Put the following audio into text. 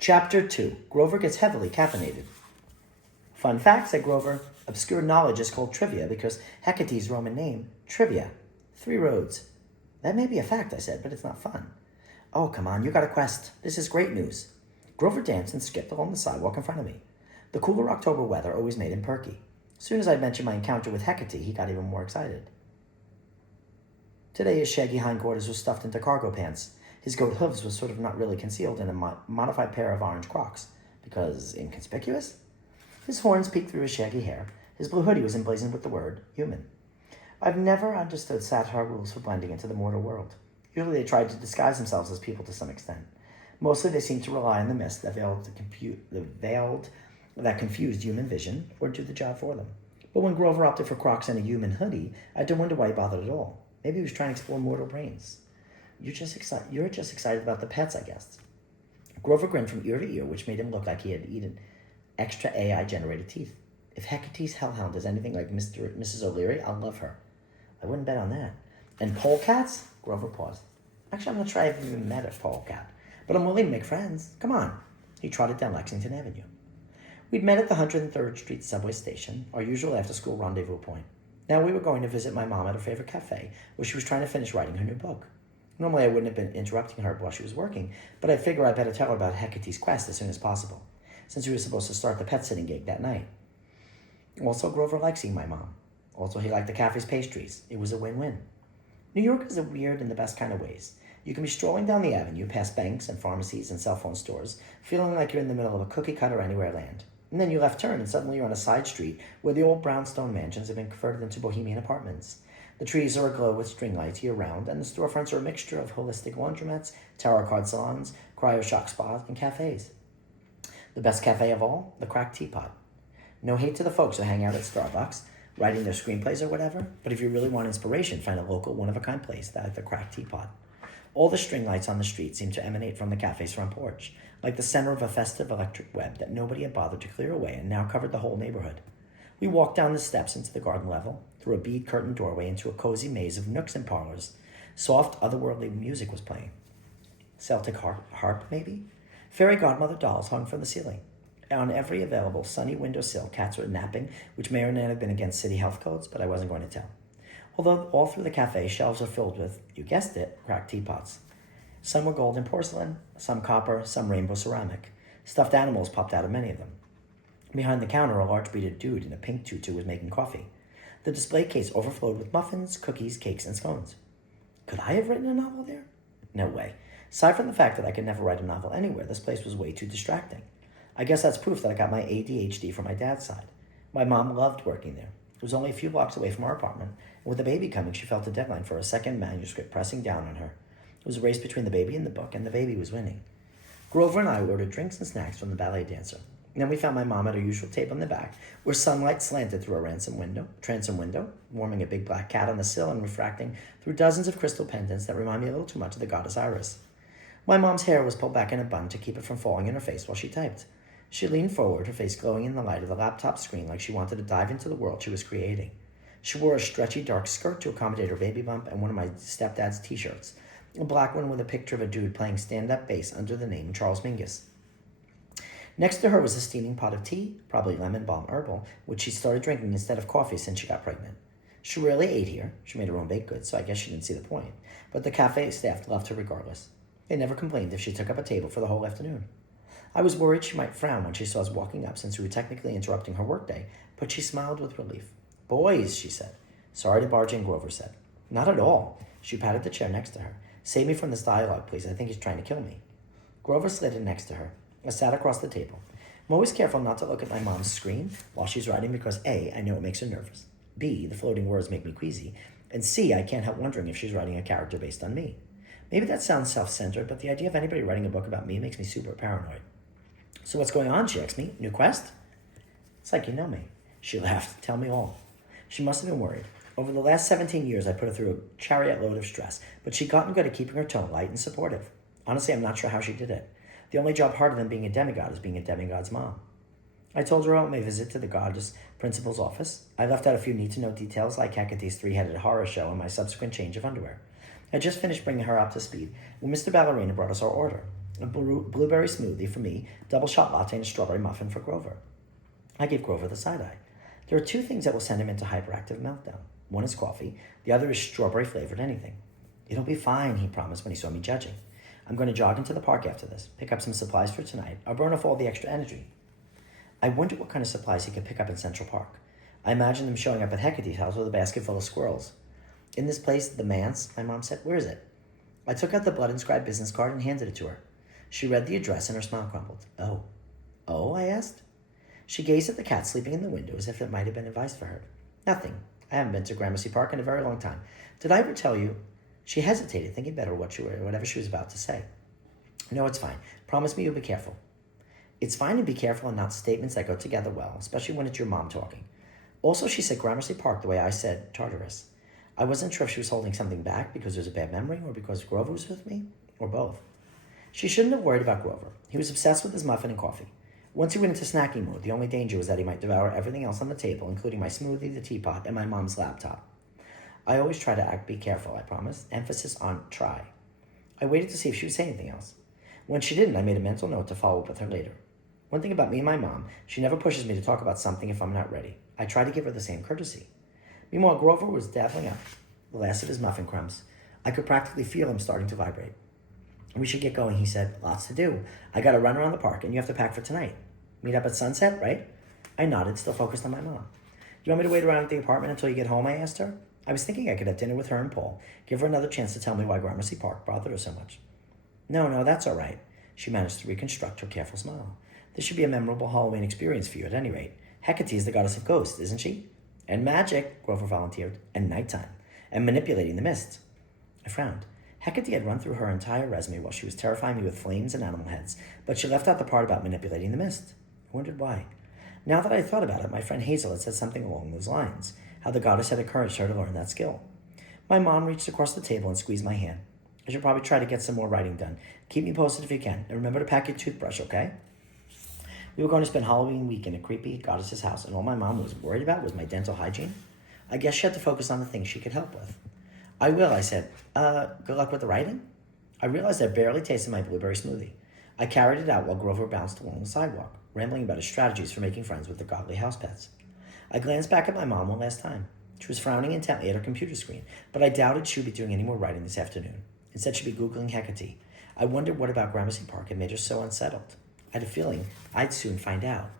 Chapter 2. Grover gets heavily caffeinated. Fun fact, said Grover. Obscure knowledge is called trivia because Hecate's Roman name, Trivia. 3 roads. That may be a fact, I said, but it's not fun. Oh, come on, you got a quest. This is great news. Grover danced and skipped along the sidewalk in front of me. The cooler October weather always made him perky. As soon as I mentioned my encounter with Hecate, he got even more excited. Today his shaggy hindquarters was stuffed into cargo pants. His goat hooves was sort of not really concealed in a modified pair of orange Crocs. Because inconspicuous? His horns peeked through his shaggy hair. His blue hoodie was emblazoned with the word, human. I've never understood satire rules for blending into the mortal world. Usually they tried to disguise themselves as people to some extent. Mostly they seemed to rely on the mist that that confused human vision or do the job for them. But when Grover opted for Crocs and a human hoodie, I had to wonder why he bothered at all. Maybe he was trying to explore mortal brains. You're just excited about the pets, I guess. Grover grinned from ear to ear, which made him look like he had eaten extra AI-generated teeth. If Hecate's hellhound is anything like Mrs. O'Leary, I'll love her. I wouldn't bet on that. And polecats? Grover paused. Actually, I'm not sure I've even met a polecat, but I'm willing to make friends. Come on. He trotted down Lexington Avenue. We'd met at the 103rd Street subway station, our usual after-school rendezvous point. Now we were going to visit my mom at her favorite cafe, where she was trying to finish writing her new book. Normally I wouldn't have been interrupting her while she was working, but I figured I'd better tell her about Hecate's quest as soon as possible, since we were supposed to start the pet-sitting gig that night. Also, Grover liked seeing my mom. Also, he liked the cafe's pastries. It was a win-win. New York is weird in the best kind of ways. You can be strolling down the avenue past banks and pharmacies and cell phone stores, feeling like you're in the middle of a cookie-cutter anywhere land. And then you left turn and suddenly you're on a side street where the old brownstone mansions have been converted into bohemian apartments. The trees are aglow with string lights year-round, and the storefronts are a mixture of holistic laundromats, tarot card salons, cryo-shock spas, and cafes. The best cafe of all? The Cracked Teapot. No hate to the folks who hang out at Starbucks, writing their screenplays or whatever, but if you really want inspiration, find a local, one-of-a-kind place like the Cracked Teapot. All the string lights on the street seem to emanate from the cafe's front porch, like the center of a festive electric web that nobody had bothered to clear away and now covered the whole neighborhood. We walked down the steps into the garden level, through a bead-curtained doorway into a cozy maze of nooks and parlors. Soft, otherworldly music was playing. Celtic harp, maybe? Fairy godmother dolls hung from the ceiling. On every available sunny windowsill, cats were napping, which may or may not have been against city health codes, but I wasn't going to tell. Although all through the cafe, shelves are filled with, you guessed it, cracked teapots. Some were gold and porcelain, some copper, some rainbow ceramic. Stuffed animals popped out of many of them. Behind the counter, a large bearded dude in a pink tutu was making coffee. The display case overflowed with muffins, cookies, cakes, and scones. Could I have written a novel there? No way. Aside from the fact that I could never write a novel anywhere, this place was way too distracting. I guess that's proof that I got my ADHD from my dad's side. My mom loved working there. It was only a few blocks away from our apartment, and with the baby coming, she felt a deadline for a second manuscript pressing down on her. It was a race between the baby and the book, and the baby was winning. Grover and I ordered drinks and snacks from the ballet dancer. And then we found my mom at her usual table in the back, where sunlight slanted through a transom window, warming a big black cat on the sill and refracting through dozens of crystal pendants that remind me a little too much of the goddess Iris. My mom's hair was pulled back in a bun to keep it from falling in her face while she typed. She leaned forward, her face glowing in the light of the laptop screen like she wanted to dive into the world she was creating. She wore a stretchy dark skirt to accommodate her baby bump and one of my stepdad's t-shirts, a black one with a picture of a dude playing stand-up bass under the name Charles Mingus. Next to her was a steaming pot of tea, probably lemon balm herbal, which she started drinking instead of coffee since she got pregnant. She rarely ate here. She made her own baked goods, so I guess she didn't see the point. But the cafe staff loved her regardless. They never complained if she took up a table for the whole afternoon. I was worried she might frown when she saw us walking up since we were technically interrupting her workday, but she smiled with relief. Boys, she said. Sorry to barge in, Grover said. Not at all. She patted the chair next to her. Save me from this dialogue, please. I think he's trying to kill me. Grover slid in next to her. I sat across the table. I'm always careful not to look at my mom's screen while she's writing because A, I know it makes her nervous. B, the floating words make me queasy. And C, I can't help wondering if she's writing a character based on me. Maybe that sounds self-centered, but the idea of anybody writing a book about me makes me super paranoid. So what's going on, she asked me. New quest? It's like you know me. She laughed. Tell me all. She must have been worried. Over the last 17 years, I put her through a chariot load of stress, but she'd gotten good at keeping her tone light and supportive. Honestly, I'm not sure how she did it. The only job harder than being a demigod is being a demigod's mom. I told her about my visit to the goddess principal's office. I left out a few need-to-know details like Hecate's three-headed horror show and my subsequent change of underwear. I just finished bringing her up to speed when Mr. Ballerina brought us our order. a blueberry smoothie for me, double shot latte, and a strawberry muffin for Grover. I gave Grover the side eye. There are two things that will send him into hyperactive meltdown. One is coffee. The other is strawberry-flavored anything. It'll be fine, he promised when he saw me judging. I'm going to jog into the park after this, pick up some supplies for tonight. I'll burn off all the extra energy. I wondered what kind of supplies he could pick up in Central Park. I imagined him showing up at Hecate's house with a basket full of squirrels. In this place, the manse, my mom said. Where is it? I took out the blood-inscribed business card and handed it to her. She read the address and her smile crumbled. Oh. Oh, I asked. She gazed at the cat sleeping in the window as if it might have been advice for her. Nothing. I haven't been to Gramercy Park in a very long time. Did I ever tell you? She hesitated, thinking better whatever she was about to say. No, it's fine. Promise me you'll be careful. It's fine to be careful and not statements that go together well, especially when it's your mom talking. Also, she said Gramercy Park the way I said Tartarus. I wasn't sure if she was holding something back because there was a bad memory or because Grover was with me, or both. She shouldn't have worried about Grover. He was obsessed with his muffin and coffee. Once he went into snacking mode, the only danger was that he might devour everything else on the table, including my smoothie, the teapot, and my mom's laptop. I always try to be careful, I promised. Emphasis on try. I waited to see if she would say anything else. When she didn't, I made a mental note to follow up with her later. One thing about me and my mom, she never pushes me to talk about something if I'm not ready. I try to give her the same courtesy. Meanwhile, Grover was dabbling up the last of his muffin crumbs. I could practically feel him starting to vibrate. We should get going, he said. Lots to do. I got to run around the park, and you have to pack for tonight. Meet up at sunset, right? I nodded, still focused on my mom. Do you want me to wait around at the apartment until you get home, I asked her. I was thinking I could have dinner with her and Paul, give her another chance to tell me why Gramercy Park bothered her so much. No, that's all right. She managed to reconstruct her careful smile. This should be a memorable Halloween experience for you at any rate. Hecate is the goddess of ghosts, isn't she? And magic, Grover volunteered, and nighttime, and manipulating the mist. I frowned. Hecate had run through her entire resume while she was terrifying me with flames and animal heads, but she left out the part about manipulating the mist. I wondered why. Now that I thought about it, my friend Hazel had said something along those lines, how the goddess had encouraged her to learn that skill. My mom reached across the table and squeezed my hand. I should probably try to get some more writing done. Keep me posted if you can, and remember to pack your toothbrush, okay? We were going to spend Halloween week in a creepy goddess's house, and all my mom was worried about was my dental hygiene. I guess she had to focus on the things she could help with. I will, I said. Good luck with the writing? I realized I barely tasted my blueberry smoothie. I carried it out while Grover bounced along the sidewalk, rambling about his strategies for making friends with the godly house pets. I glanced back at my mom one last time. She was frowning intently at her computer screen, but I doubted she would be doing any more writing this afternoon. Instead, she'd be Googling Hecate. I wondered what about Gramercy Park had made her so unsettled. I had a feeling I'd soon find out.